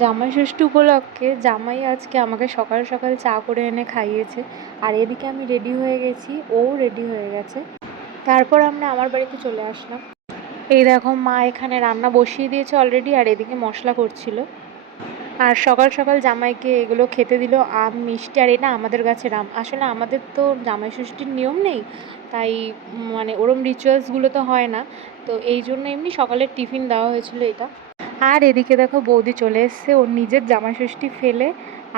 জামাই ষষ্ঠী উপলক্ষে জামাই আজকে আমাকে সকাল সকাল চা করে এনে খাইয়েছে। আর এদিকে আমি রেডি হয়ে গেছি, ও রেডি হয়ে গেছে। তারপর আমরা আমার বাড়িতে চলে আসলাম। এই দেখো মা এখানে রান্না বসিয়ে দিয়েছে অলরেডি, আর এদিকে মশলা করছিল। আর সকাল সকাল জামাইকে এগুলো খেতে দিল, আম মিষ্টি। আর এটা আমাদের গাছের আম। আসলে আমাদের তো জামাই ষষ্ঠীর নিয়ম নেই, তাই মানে ওরম রিচুয়ালসগুলো তো হয় না। তো এই জন্য এমনি সকালের টিফিন দেওয়া হয়েছিল এটা। আর এদিকে দেখো বৌদি চলে এসছে, ওর নিজের জামাই ষষ্ঠী ফেলে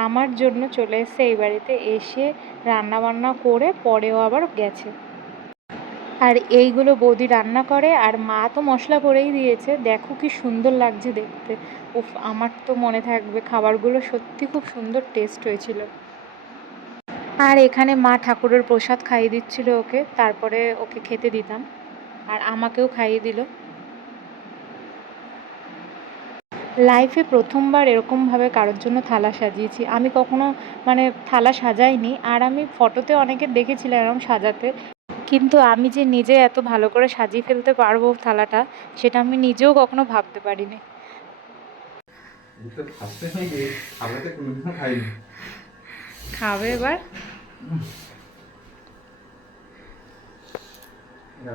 আমার জন্য চলে এসছে এই বাড়িতে, এসে রান্না বান্না করে পরেও আবার গেছে। আর এইগুলো বৌদি রান্না করে, আর মা তো মশলা করেই দিয়েছে। দেখো কি সুন্দর লাগছে দেখতে। উফ, আমার তো মনে থাকবে। খাবারগুলো সত্যি খুব সুন্দর টেস্ট হয়েছিল। আর এখানে মা ঠাকুরের প্রসাদ খাইয়ে দিচ্ছিল ওকে, তারপরে ওকে খেতে দিতাম। আর আমাকেও খাইয়ে দিল। লাইফে প্রথমবার এরকমভাবে কারোর জন্য থালা সাজিয়েছি। আমি কখনো মানে থালা সাজাইনি, আর আমি ফটোতে অনেকের দেখেছিলাম এরকম সাজাতে, কিন্তু আমি যে নিজে এত ভালো করে সাজিয়ে ফেলতে পারবো থালাটা, সেটা আমি নিজেও কখনো ভাবতে পারিনি। খাবে এবার?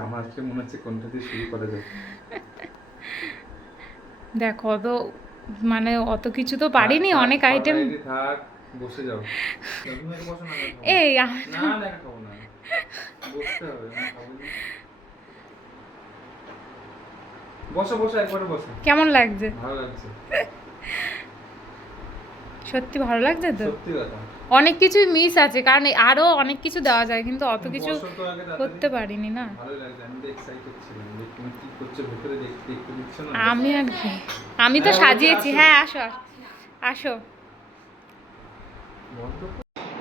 আমার আজকে মনে হচ্ছে কোনটা দিয়ে শুরু করা যায়। দেখো অত মানে অত কিছু তো পারিনি, অনেক আইটেম। থাক, বসে যাও। এই না না, খাবো না, বসতে হবে। বসো বসো, একবারে বসো। কেমন লাগছে? ভালো লাগছে, সত্যি ভালো লাগছে তো? সত্যি কথা। অনেক কিছুই মিস আছে, কারণ আরো অনেক কিছু দেওয়া যায়, কিন্তু অত কিছু করতে পারিনি না। ভালো লাগছে, আমি তো এক্সাইটেড ছিলাম যে তুমি কি করছো ভেতরে, দেখতে দিচ্ছ না। আমি আর কি, আমি তো সাজিয়েছি। হ্যাঁ আসো আসো।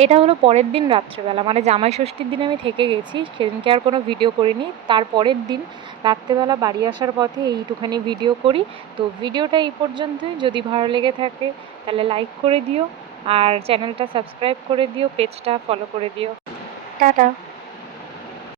এটা হলো পরের দিন রাত্রেবেলা, মানে জামাই ষষ্ঠীর দিন আমি থেকে গেছি, সেদিনকে আর কোনো ভিডিও করিনি। তার পরের দিন রাত্রেবেলা বাড়ি আসার পথে এইটুখানি ভিডিও করি। তো ভিডিওটা এই পর্যন্তই। যদি ভালো লেগে থাকে তাহলে লাইক করে দিও, আর চ্যানেলটা সাবস্ক্রাইব করে দিও, পেজটা ফলো করে দিও। টাটা।